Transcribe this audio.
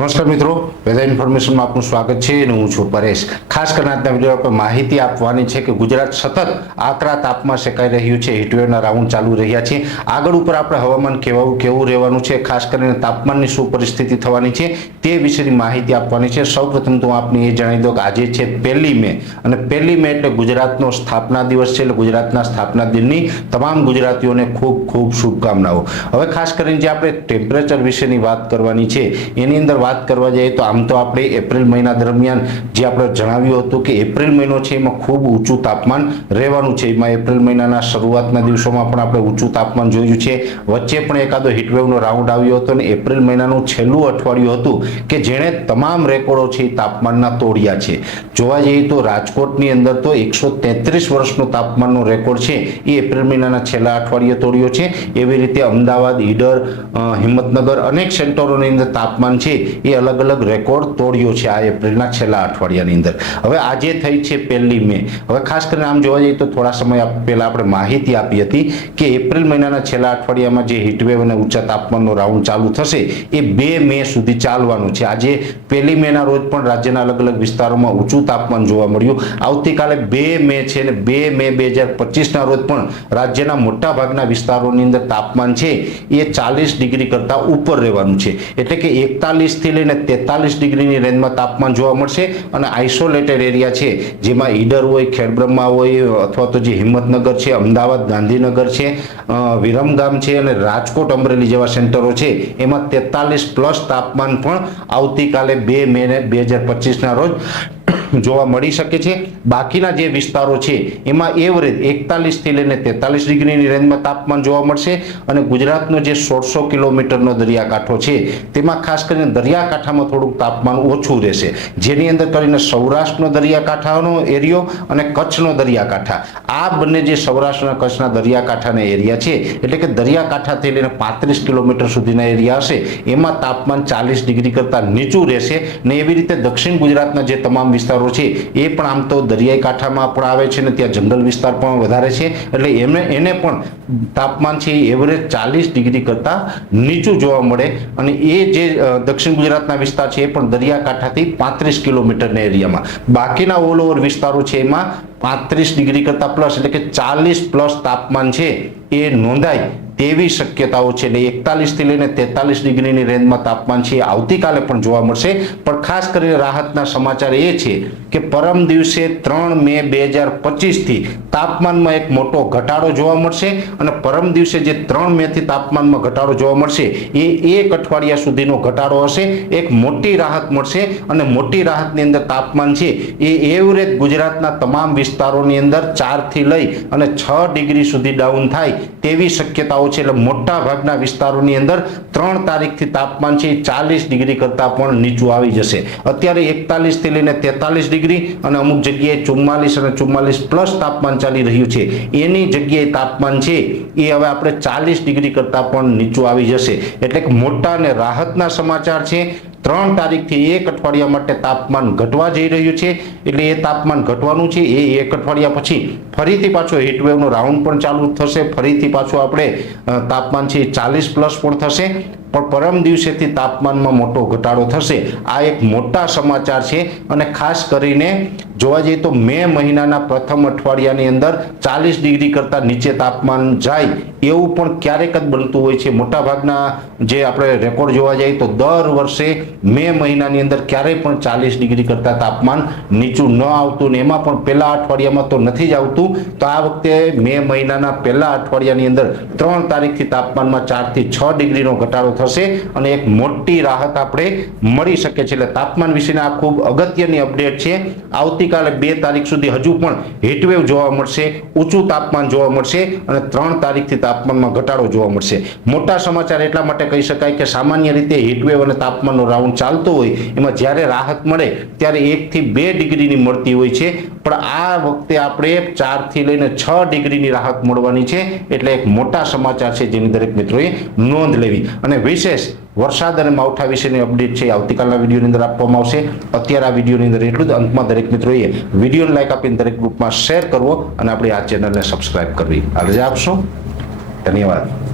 નમસ્કાર મિત્રો, વેધર ઇન્ફોર્મેશનમાં આપનું સ્વાગત છે અને હું છું પરેશ. ખાસ કરીને આજના વીડિયો પર માહિતી આપવાની છે કે ગુજરાત સતત આકરા તાપમાં શેકાઈ રહ્યું છે. હીટવેવના રાઉન્ડ ચાલુ રહ્યા છે. આગળ ઉપર આપણે હવામાન કેવું કેવું રહેવાનું છે, ખાસ કરીને તાપમાનની શું પરિસ્થિતિ થવાની છે તે વિશેની માહિતી આપવાની છે. સૌપ્રથમ તો હું આપને એ જણાવી દઉં કે આજે છે પહેલી મે અને પહેલી મે એટલે ગુજરાતનો સ્થાપના દિવસ છે એટલે ગુજરાતના સ્થાપના દિનની તમામ ગુજરાતીઓને ખૂબ ખૂબ શુભકામનાઓ. હવે ખાસ કરીને જે આપણે ટેમ્પરેચર વિશેની વાત કરવાની છે, એની અંદર વાત કરવા જઈએ તો આમ તો આપણે એપ્રિલ મહિના દરમિયાન જે આપણે જણાવ્યું હતું કે એપ્રિલ મહિનો છે એમાં ખૂબ ઊંચું તાપમાન રહેવાનું છે. એમાં એપ્રિલ મહિનાના શરૂઆતના દિવસોમાં પણ આપણે ઊંચું તાપમાન જોયું છે. વચ્ચે પણ એકાદો હીટવેવનો રાઉન્ડ આવ્યો હતો અને એપ્રિલ મહિનાનું છેલ્લું અઠવાડિયું હતું કે જેણે તમામ રેકોર્ડો છે એ તાપમાનના તોડ્યા છે. જોવા જઈએ તો રાજકોટની અંદર તો એકસો તેત્રીસ વર્ષનો તાપમાનનો રેકોર્ડ છે. એ એપ્રિલ મહિનાના છેલ્લા અઠવાડિયે તોડ્યો છે. એવી રીતે અમદાવાદ, ઈડર હિંમતનગર અનેક સેન્ટરોની અંદર તાપમાન છે. એ અલગ અલગ રેકોર્ડ તોડ્યો છે આ એપ્રિલના છેલ્લા અઠવાડિયાની અંદર. હવે આજે થઈ છે પહેલી મે. હવે ખાસ કરીને આમ જોવા જઈએ તો થોડા સમય પહેલા આપણે માહિતી આપી હતી કે એપ્રિલ મહિનાના છેલ્લા અઠવાડિયામાં જે હીટવેવ અને ઊંચા તાપમાનનો રાઉન્ડ ચાલુ થશે, એ બે મે સુધી ચાલવાનું છે. આજે પહેલી મેના રોજ પણ રાજ્યના અલગ અલગ વિસ્તારોમાં ઊંચું તાપમાન જોવા મળ્યું. આવતીકાલે બે મે છે અને બે મે બે હજાર પચીસના રોજ પણ રાજ્યના મોટા ભાગના વિસ્તારોની અંદર તાપમાન છે એ ચાલીસ ડિગ્રી કરતાં ઉપર રહેવાનું છે. એટલે કે એકતાલીસથી લઈને તેતાલીસ ડિગ્રીની રેન્જમાં તાપમાન જોવા મળશે અને આઇસોલેટેડ એરિયા છે, જેમાં ઈડર હોય, ખેડબ્રહ્મા હોય, અથવા તો જે હિંમતનગર છે, અમદાવાદ, ગાંધીનગર છે વિરમગામ છે અને રાજકોટ અમરેલી જેવા સેન્ટરો છે. એમાં તેતાલીસ પ્લસ તાપમાન પણ આવતીકાલે બે મે બે હજાર પચીસના રોજ જોવા મળી શકે છે. બાકીના જે વિસ્તારો છે, એમાં એવરેજ એકતાલીસથી લઈને તેતાલીસ ડિગ્રીની રેન્જમાં તાપમાન જોવા મળશે અને ગુજરાતનો જે સોળસો કિલોમીટરનો દરિયાકાંઠો છે, તેમાં ખાસ કરીને દરિયાકાંઠામાં થોડુંક તાપમાન ઓછું રહેશે. જેની અંદર કરીને સૌરાષ્ટ્રનો દરિયાકાંઠાનો એરિયો અને કચ્છનો દરિયાકાંઠા. આ બંને જે સૌરાષ્ટ્ર અને કચ્છના દરિયાકાંઠાના એરિયા છે, એટલે કે દરિયાકાંઠાથી લઈને પાંત્રીસ કિલોમીટર સુધીના એરિયા હશે, એમાં તાપમાન ચાલીસ ડિગ્રી કરતાં નીચું રહેશે. ને એવી રીતે દક્ષિણ ગુજરાતના જે તમામ વિસ્તારો છે, એ પણ આમ તો દરિયાઈ કાંઠામાં પણ આવે છે ને ત્યાં જંગલ વિસ્તાર પણ વધારે છે. એટલે એમને એને પણ તાપમાન છે એ એવરેજ ચાલીસ ડિગ્રી કરતાં નીચું જોવા મળે. અને એ જે દક્ષિણ ગુજરાતના વિસ્તાર છે એ પણ દરિયાકાંઠાથી પાંત્રીસ કિલોમીટરના એરિયામાં. બાકીના ઓલ ઓવર વિસ્તારો છે એમાં પાંત્રીસ ડિગ્રી કરતાં પ્લસ એટલે કે ચાલીસ પ્લસ તાપમાન છે એ નોંધાય. તેવી શક્યતાઓ છે એટલે એકતાલીસથી લઈને તેતાલીસ ડિગ્રીની રેન્જમાં તાપમાન છે આવતીકાલે પણ જોવા મળશે. પણ ખાસ કરીને રાહતના સમાચાર એ છે કે પરમ દિવસે ત્રણ મે બે હજાર પચીસથી તાપમાનમાં એક મોટો ઘટાડો જોવા મળશે અને પરમ દિવસે જે ત્રણ મેથી તાપમાનમાં ઘટાડો જોવા મળશે એ એક અઠવાડિયા સુધીનો ઘટાડો હશે. એક મોટી રાહત મળશે અને મોટી રાહતની અંદર તાપમાન છે એ એવરેજ ગુજરાતના તમામ વિસ્તારોની અંદર ચારથી લઈ અને છ ડિગ્રી સુધી ડાઉન થાય તેવી શક્યતાઓ છે એટલે મોટા ભાગના વિસ્તારોની અંદર ત્રણ તારીખથી તાપમાન છે, ચાલીસ ડિગ્રી કરતાં પણ નીચું આવી જશે. અત્યારે એકતાલીસથી લઈને તેતાલીસ ડિગ્રી અને અમુક જગ્યાએ ચુમ્માલીસ અને ચુમ્માલીસ પ્લસ તાપમાન ચાલી રહ્યું છે. એની જગ્યાએ તાપમાન છે, એ હવે આપણે ચાલીસ ડિગ્રી કરતાં પણ નીચું આવી જશે. એટલે મોટા અને રાહતના સમાચાર છે ત્રણ તારીખથી એક અઠવાડિયા માટે તાપમાન ઘટવા જઈ રહ્યું છે. એટલે એ તાપમાન ઘટવાનું છે. એ એક અઠવાડિયા પછી ફરીથી પાછો હીટવેવનો રાઉન્ડ પણ ચાલુ થશે. ફરીથી પાછું આપણે તાપમાન છે ચાલીસ પ્લસ પણ થશે. પણ પરમ દિવસેથી તાપમાનમાં મોટો ઘટાડો થશે. આ એક મોટા સમાચાર છે અને ખાસ કરીને જોવા જઈએ તો મે મહિનાના પ્રથમ અઠવાડિયાની અંદર ચાલીસ ડિગ્રી કરતાં નીચે તાપમાન જાય એવું પણ ક્યારેક જ બનતું હોય છે. મોટાભાગના જે આપણે રેકોર્ડ જોવા જઈએ તો દર વર્ષે મે મહિનાની અંદર ક્યારેય પણ ચાલીસ ડિગ્રી કરતાં તાપમાન નીચું ન આવતું ને એમાં પણ પહેલા અઠવાડિયામાં તો નથી જ આવતું. તો આ વખતે મે મહિનાના પહેલા અઠવાડિયાની અંદર ત્રણ તારીખથી તાપમાનમાં ચારથી છ ડિગ્રીનો ઘટાડો થશે અને એક મોટી રાહત આપણે મળી શકે છે. એટલે તાપમાન વિશેના આ ખૂબ અગત્યની અપડેટ છે. આવતીકાલે બે તારીખ સુધી હજુ પણ હીટવેવ જોવા મળશે, ઊંચું તાપમાન જોવા મળશે અને ત્રણ તારીખથી તાપમાનમાં ઘટાડો જોવા મળશે. મોટા સમાચાર એટલા માટે કહી શકાય કે સામાન્ય રીતે હીટવેવ અને તાપમાનનો રાઉન્ડ ચાલતો હોય, એમાં જ્યારે રાહત મળે ત્યારે એકથી બે ડિગ્રીની મળતી હોય છે. પણ આ વખતે આપણે ચારથી લઈને છ ડિગ્રીની રાહત મળવાની છે. એટલે એક મોટા સમાચાર છે જેની દરેક મિત્રોએ નોંધ લેવી. અને વિશેષ વરસાદ અને માવઠા વિશેની અપડેટ છે આવતીકાલના વિડીયોની અંદર આપવામાં આવશે. અત્યારે આ વિડીયોની અંદર એટલું જ. અંતમાં દરેક મિત્રોએ વિડીયોને લાઈક આપીને દરેક ગ્રુપમાં શેર કરવો અને આપણી આ ચેનલને સબસ્ક્રાઇબ કરવી. આ રજા આપશો. ધન્યવાદ.